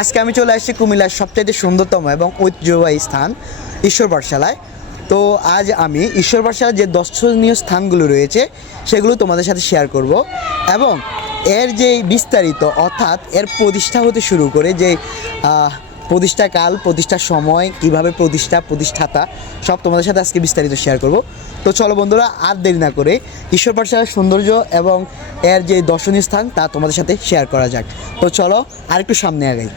আজকে আমি চলে আসছি কুমিল্লার সবচাইতে সুন্দরতম এবং ঐতিহ্যবাহী স্থান, ঈশ্বর পাঠশালায়। তো আজ আমি ঈশ্বর পাঠশালার যে দর্শনীয় স্থানগুলো রয়েছে, সেগুলো তোমাদের সাথে শেয়ার করব এবং এর যে বিস্তারিত অর্থাৎ এর প্রতিষ্ঠা হতে শুরু করে যে প্রতিষ্ঠাকাল প্রতিষ্ঠার সময়, কীভাবে প্রতিষ্ঠা, প্রতিষ্ঠাতা, সব তোমাদের সাথে আজকে বিস্তারিত শেয়ার করব। তো চলো বন্ধুরা, আর দেরি না করে ঈশ্বর পাঠশালার সৌন্দর্য এবং এর যে দর্শনীয় স্থান, তা তোমাদের সাথে শেয়ার করা যাক। তো চলো, আরেকটু সামনে আগাই।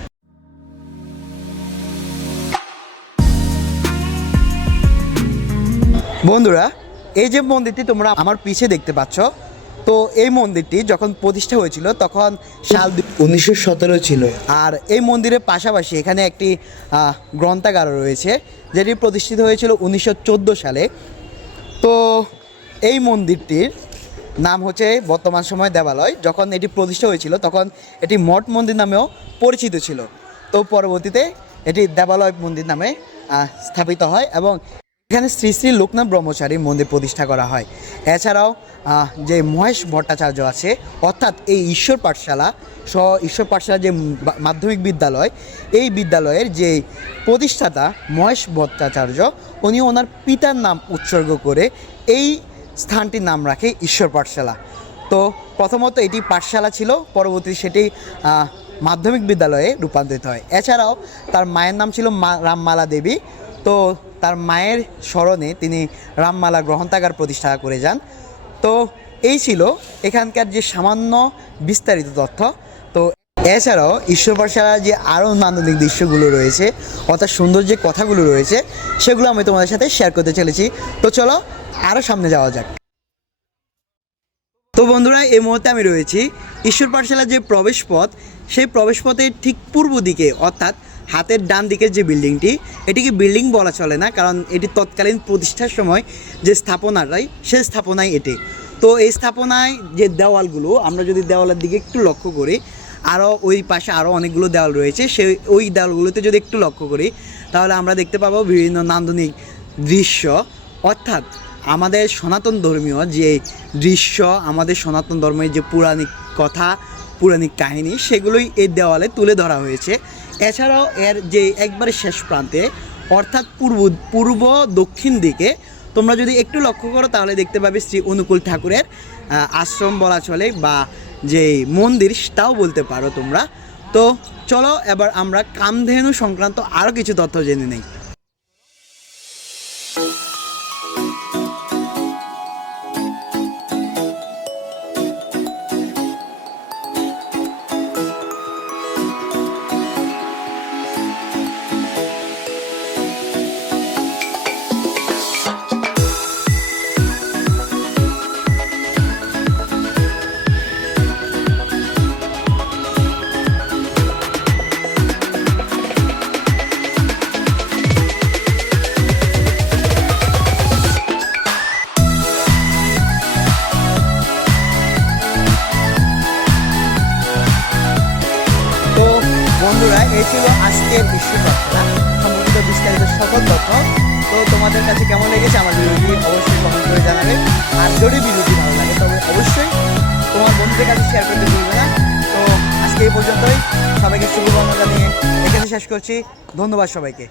বন্ধুরা, এই যে মন্দিরটি তোমরা আমার পিছে দেখতে পাচ্ছ তো এই মন্দিরটি যখন প্রতিষ্ঠা হয়েছিল তখন সাল উনিশশো সতেরো ছিল। আর এই মন্দিরের পাশাপাশি এখানে একটি গ্রন্থাগার রয়েছে যেটি প্রতিষ্ঠিত হয়েছিল উনিশশো চোদ্দ সালে। তো এই মন্দিরটির নাম হচ্ছে বর্তমান সময় দেবালয়। যখন এটি প্রতিষ্ঠা হয়েছিল তখন এটি মঠ মন্দির নামেও পরিচিত ছিল। তো পরবর্তীতে এটি দেবালয় মন্দির নামে স্থাপিত হয় এবং এখানে শ্রী শ্রী লোকনাথ ব্রহ্মচারী মন্দির প্রতিষ্ঠা করা হয়। এছাড়াও যে মহেশ ভট্টাচার্য আছে, অর্থাৎ এই ঈশ্বর পাঠশালা সহ ঈশ্বর পাঠশালা যে মাধ্যমিক বিদ্যালয়, এই বিদ্যালয়ের যে প্রতিষ্ঠাতা মহেশ ভট্টাচার্য উনি ওনার পিতার নাম উৎসর্গ করে এই স্থানটির নাম রাখে ঈশ্বর পাঠশালা। তো প্রথমত এটি পাঠশালা ছিল, পরবর্তী সেটি মাধ্যমিক বিদ্যালয়ে রূপান্তরিত হয়। এছাড়াও, তার মায়ের নাম ছিল মা, রামমালা দেবী। তো তার মায়ের স্মরণে তিনি রামমালা গ্রন্থাগার প্রতিষ্ঠা করে যান। তো এই ছিল এখানকার যে সামান্য বিস্তারিত তথ্য। তো এছাড়াও ঈশ্বর পাঠশালার যে আরও নান্দনিক দৃশ্যগুলো রয়েছে, অর্থাৎ সুন্দর যে কথাগুলো রয়েছে, সেগুলো আমি তোমাদের সাথে শেয়ার করতে চলেছি। তো চলো আরও সামনে যাওয়া যাক। তো বন্ধুরা, এই মুহূর্তে আমি রয়েছি ঈশ্বর পাঠশালার যে প্রবেশ পথ সেই প্রবেশ পথের ঠিক পূর্ব দিকে, অর্থাৎ হাতের ডান দিকের যে বিল্ডিংটি, এটিকে বিল্ডিং বলা চলে না, কারণ এটি তৎকালীন প্রতিষ্ঠার সময় যে স্থাপনাটাই, সেই স্থাপনাই এটি। তো এই স্থাপনায় যে দেওয়ালগুলো, আমরা যদি দেওয়ালের দিকে একটু লক্ষ্য করি, আরও ওই পাশে আরও অনেকগুলো দেওয়াল রয়েছে, সেই ওই দেওয়ালগুলোতে যদি একটু লক্ষ্য করি, তাহলে আমরা দেখতে পাবো বিভিন্ন নান্দনিক দৃশ্য। অর্থাৎ আমাদের সনাতন ধর্মীয় যে দৃশ্য, আমাদের সনাতন ধর্মের যে পৌরাণিক কথা, পৌরাণিক কাহিনী, সেগুলোই এই দেওয়ালে তুলে ধরা হয়েছে। এছাড়াও এর যে একবারে শেষ প্রান্তে, অর্থাৎ পূর্ব পূর্ব দক্ষিণ দিকে, তোমরা যদি একটু লক্ষ্য করো, তাহলে দেখতে পাবে শ্রী অনুকূল ঠাকুরের আশ্রম বলা চলে বা যে মন্দির তাও বলতে পারো তোমরা। তো চলো, এবার আমরা কামধেনু সংক্রান্ত আরও কিছু তথ্য জেনে নেই। বন্ধুরা, এই ছিল আজকের বিশ্ব চর্চা সম্পর্কিত বিস্তারিত সকল তথ্য। তো তোমাদের কাছে কেমন লেগেছে আমার ভিডিওটি অবশ্যই কমেন্ট করে জানাবে। আর যদি ভিডিওটি ভালো লাগে, তবে অবশ্যই তোমার বন্ধুদের কাছে শেয়ার করতে ভুলবে না। তো আজকে এই পর্যন্তই। সবাইকে শুভকামনা জানিয়ে এখানে শেষ করছি। ধন্যবাদ সবাইকে।